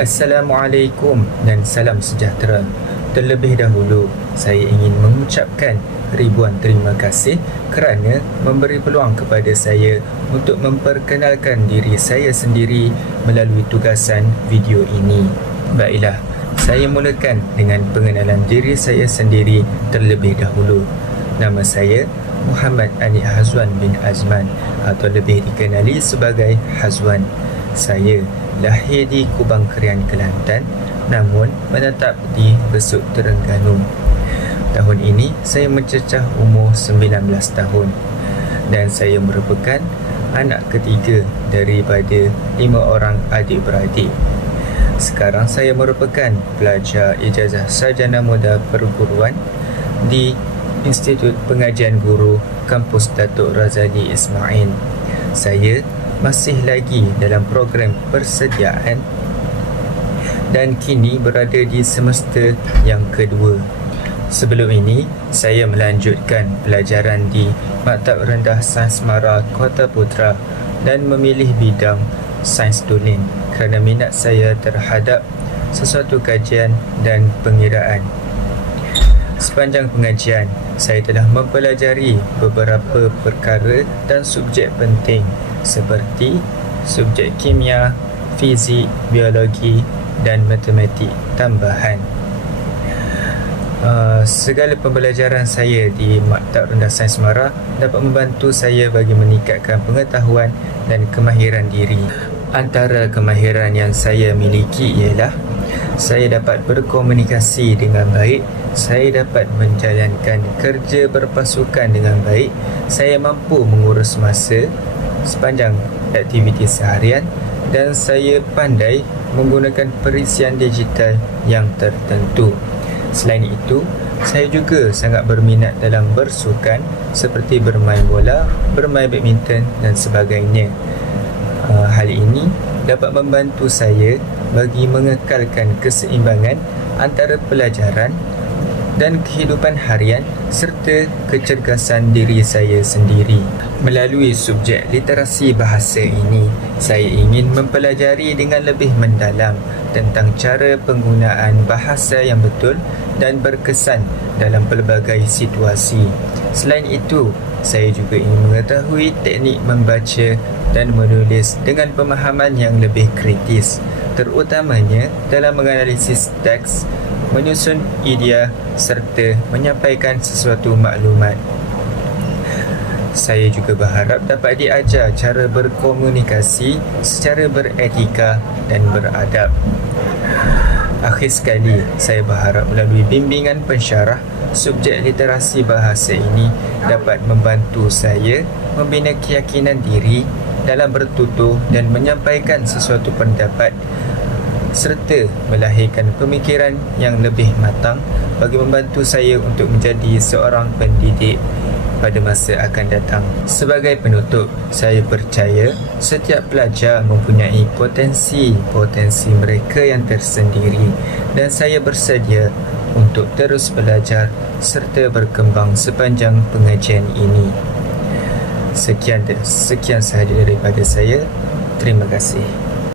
Assalamualaikum dan salam sejahtera. Terlebih dahulu, saya ingin mengucapkan ribuan terima kasih kerana memberi peluang kepada saya untuk memperkenalkan diri saya sendiri melalui tugasan video ini. Baiklah, saya mulakan dengan pengenalan diri saya sendiri terlebih dahulu. Nama saya Muhammad Ani Hazwan bin Azman atau lebih dikenali sebagai Hazwan. Saya lahir di Kubang Krian, Kelantan, namun menetap di Besut, Terengganu. Tahun ini saya mencecah umur 19 tahun dan saya merupakan anak ketiga daripada 5 orang adik-beradik. Sekarang saya merupakan pelajar ijazah sarjana muda perguruan di Institut Pengajian Guru Kampus Datuk Razali Ismail. Saya masih lagi dalam program persediaan dan kini berada di semester yang kedua. Sebelum ini, saya melanjutkan pelajaran di Maktab Rendah Sains Mara Kota Putra dan memilih bidang Sains Tulen kerana minat saya terhadap sesuatu kajian dan pengiraan. Sepanjang pengajian, saya telah mempelajari beberapa perkara dan subjek penting seperti subjek kimia, fizik, biologi dan matematik tambahan. Segala pembelajaran saya di Maktab Rendah Sains Mara dapat membantu saya bagi meningkatkan pengetahuan dan kemahiran diri. Antara kemahiran yang saya miliki ialah saya dapat berkomunikasi dengan baik, saya dapat menjalankan kerja berpasukan dengan baik, saya mampu mengurus masa sepanjang aktiviti seharian dan saya pandai menggunakan perisian digital yang tertentu. Selain itu, saya juga sangat berminat dalam bersukan seperti bermain bola, bermain badminton dan sebagainya. Hal ini dapat membantu saya bagi mengekalkan keseimbangan antara pelajaran dan kehidupan harian serta kecergasan diri saya sendiri. Melalui subjek literasi bahasa ini, saya ingin mempelajari dengan lebih mendalam tentang cara penggunaan bahasa yang betul dan berkesan dalam pelbagai situasi. Selain itu, saya juga ingin mengetahui teknik membaca dan menulis dengan pemahaman yang lebih kritis, terutamanya dalam menganalisis teks, menyusun idea serta menyampaikan sesuatu maklumat. Saya juga berharap dapat diajar cara berkomunikasi secara beretika dan beradab. Akhir sekali, saya berharap melalui bimbingan pensyarah, subjek literasi bahasa ini dapat membantu saya membina keyakinan diri dalam bertutur dan menyampaikan sesuatu pendapat serta melahirkan pemikiran yang lebih matang bagi membantu saya untuk menjadi seorang pendidik pada masa akan datang. Sebagai penutup, saya percaya setiap pelajar mempunyai potensi mereka yang tersendiri dan saya bersedia untuk terus belajar serta berkembang sepanjang pengajian ini. Sekian sahaja daripada saya. Terima kasih.